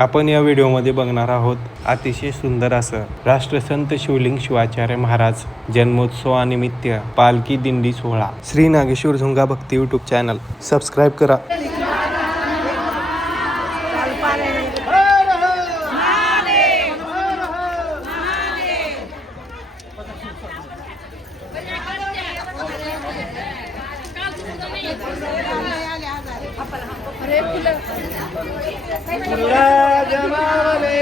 आपण या व्हिडिओमध्ये बघणार आहोत अतिशय सुंदर असं राष्ट्रसंत शिवलिंग शिवाचार्य महाराज जन्मोत्सवानिमित्त पालखी दिंडी सोहळा. Shri Nageshwar Jhunga Bhakti YouTube channel subscribe करा. माऊली Dale.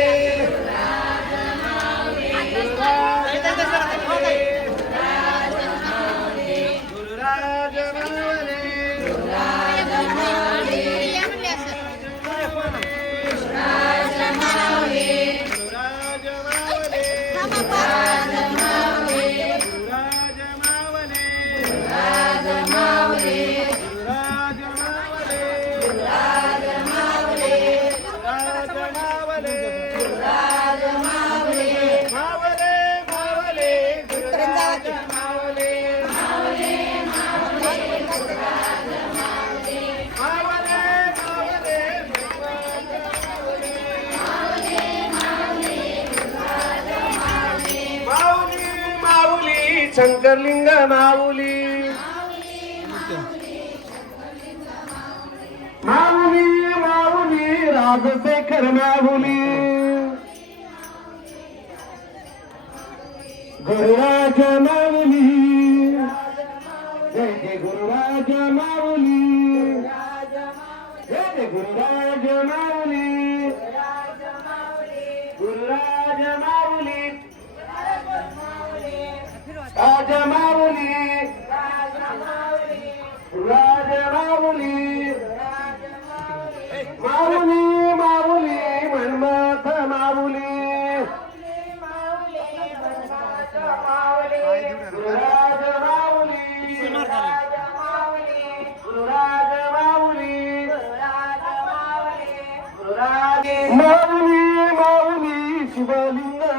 शंकरलिंग माऊली माऊली माऊली राजशेखर माऊली. गुरुराजा माऊली. जय जय गुरुराजा माऊली. जय जय गुरुराजा माऊली. गुरुराजा माऊली. राजा माऊली. राजा माऊली. माऊली.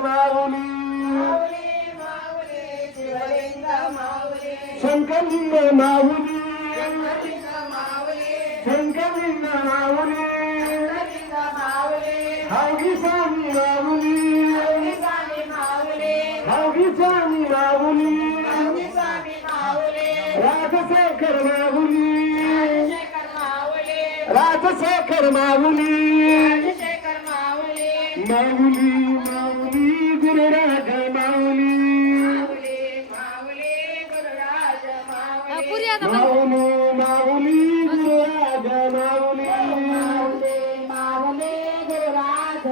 माऊली. शंकरलिंग माऊली. शंकरलिंग माऊली. हावगी स्वामी माऊली. हावगी स्वामी माऊली. राजशेखर माऊली. राजशेखर माऊली. माऊली. गुरुराज माऊली माऊली माऊली गुरुराज माऊली गुरुराज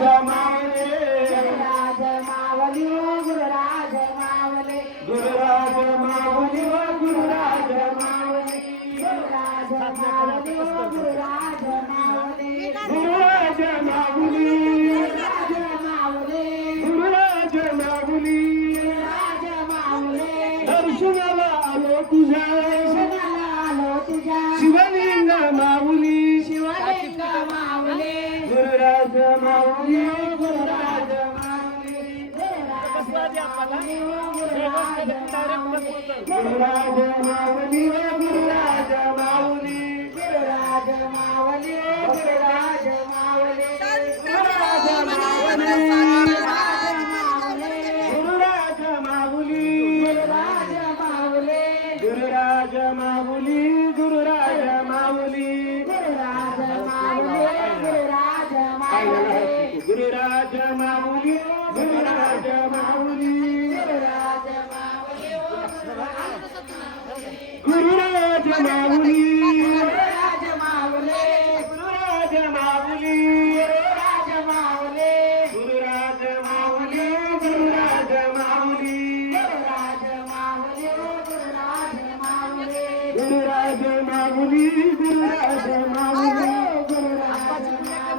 Sagrada गुरुराज माऊली गुरुराज गुरुराज माऊली गुरुराज माऊली गुरुराज माऊली. गुरुराज माऊली गुरुराज माऊली. गुरुराज माऊली गुरुराज राज माऊली राज माऊली गुरुराज माऊली राज माऊले गुरुराज माऊली राज माऊले गुरुराज माऊली गुरुराज माऊली राज माऊले गुरुराज माऊले गुरुराज माऊली गुरुराज माऊले गुरुराज माऊली